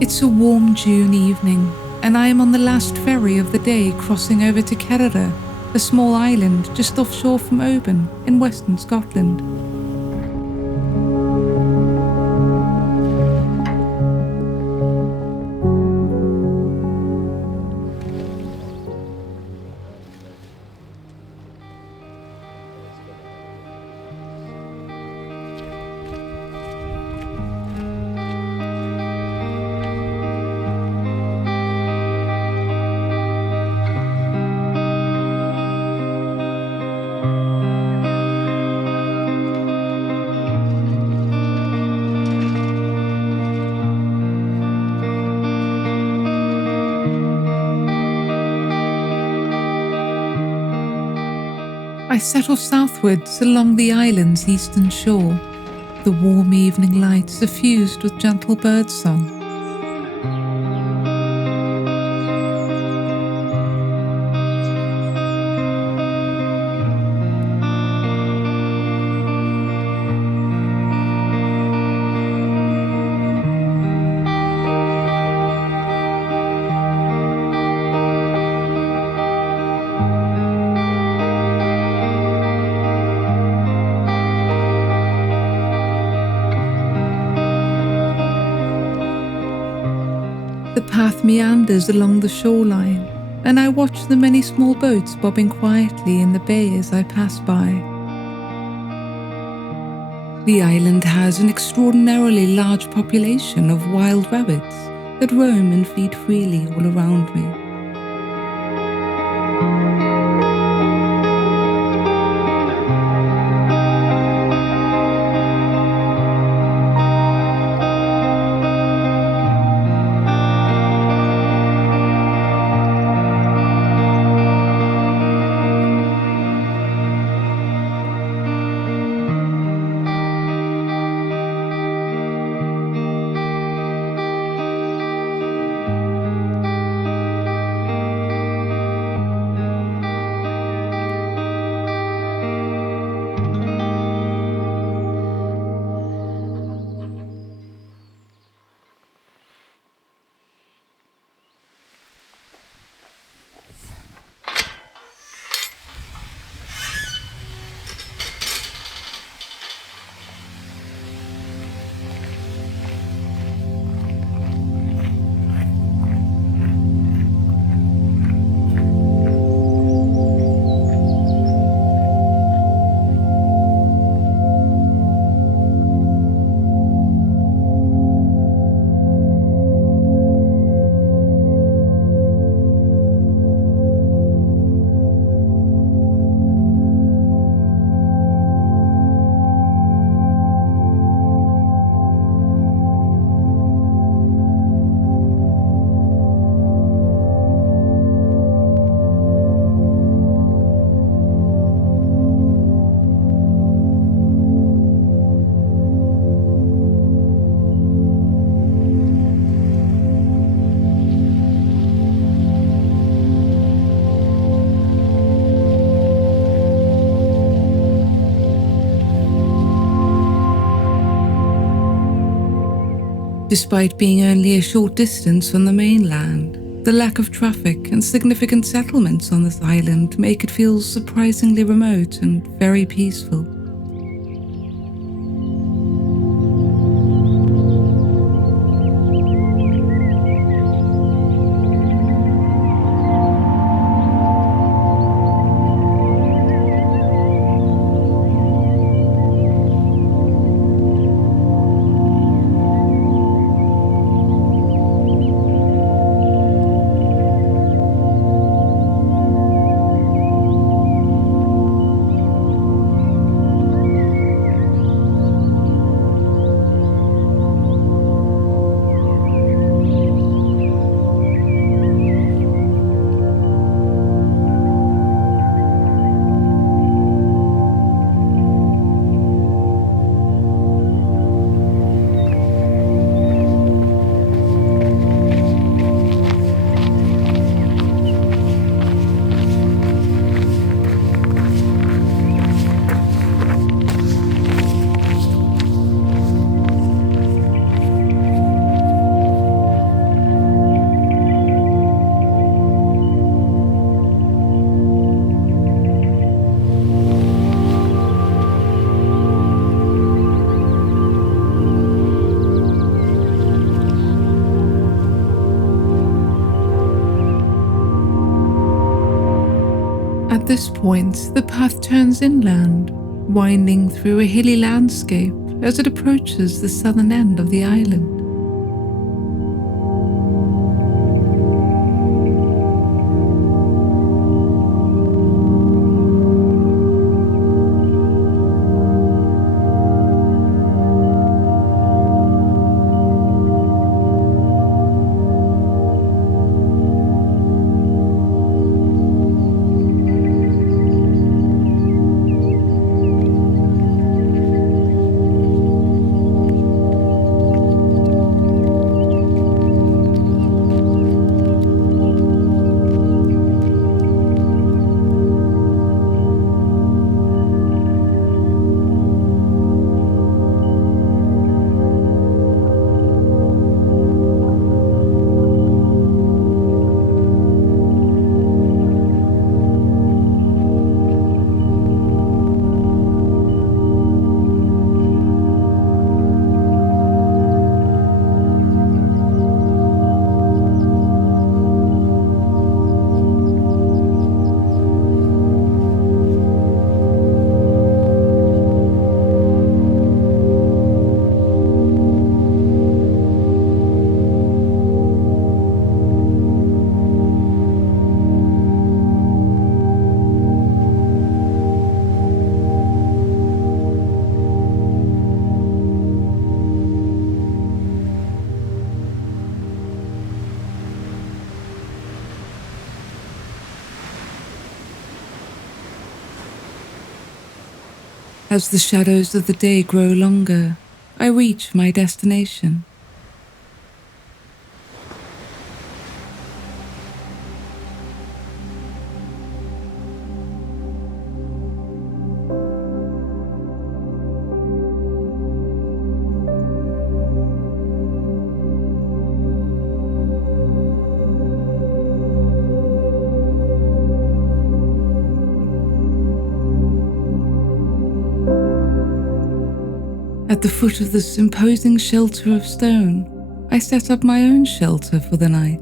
It's a warm June evening, and I am on the last ferry of the day crossing over to Kerrera, a small island just offshore from Oban in western Scotland. I set off southwards along the island's eastern shore, the warm evening light suffused with gentle birdsong. The path meanders along the shoreline, and I watch the many small boats bobbing quietly in the bay as I pass by. The island has an extraordinarily large population of wild rabbits that roam and feed freely all around me. Despite being only a short distance from the mainland, the lack of traffic and significant settlements on this island make it feel surprisingly remote and very peaceful. this point, the path turns inland, winding through a hilly landscape as it approaches the southern end of the island. As the shadows of the day grow longer, I reach my destination. At the foot of this imposing shelter of stone, I set up my own shelter for the night.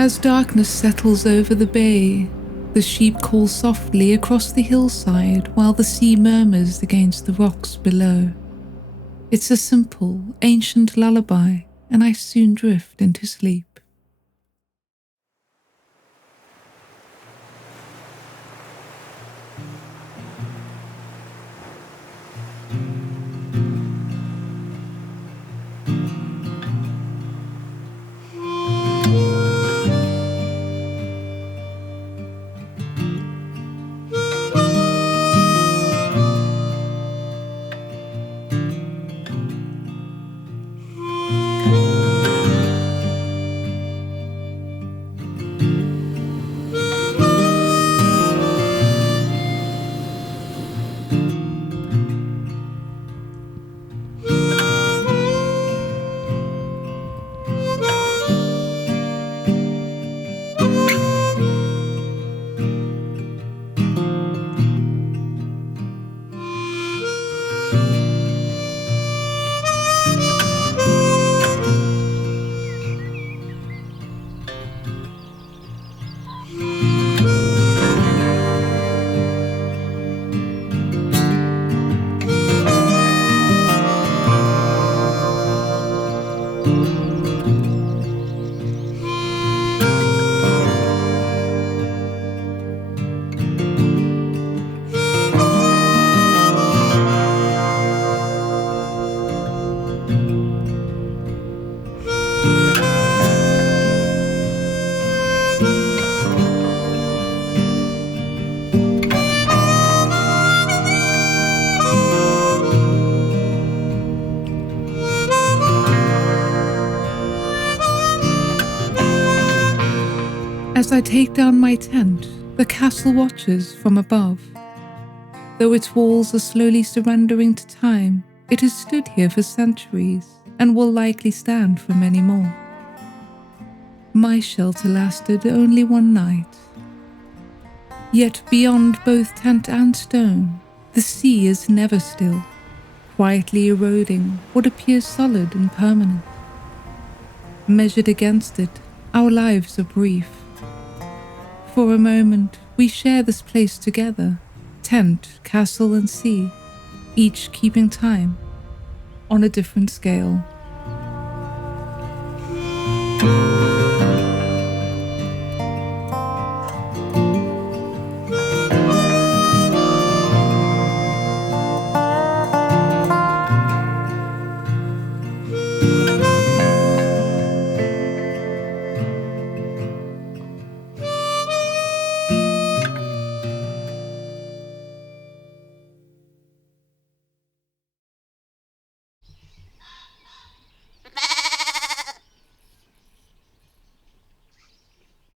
As darkness settles over the bay, the sheep call softly across the hillside while the sea murmurs against the rocks below. It's a simple, ancient lullaby, and I soon drift into sleep. As I take down my tent, the castle watches from above. Though its walls are slowly surrendering to time, it has stood here for centuries and will likely stand for many more. My shelter lasted only one night. Yet beyond both tent and stone, the sea is never still, quietly eroding what appears solid and permanent. Measured against it, our lives are brief. For a moment, we share this place together, tent, castle, and sea, each keeping time on a different scale.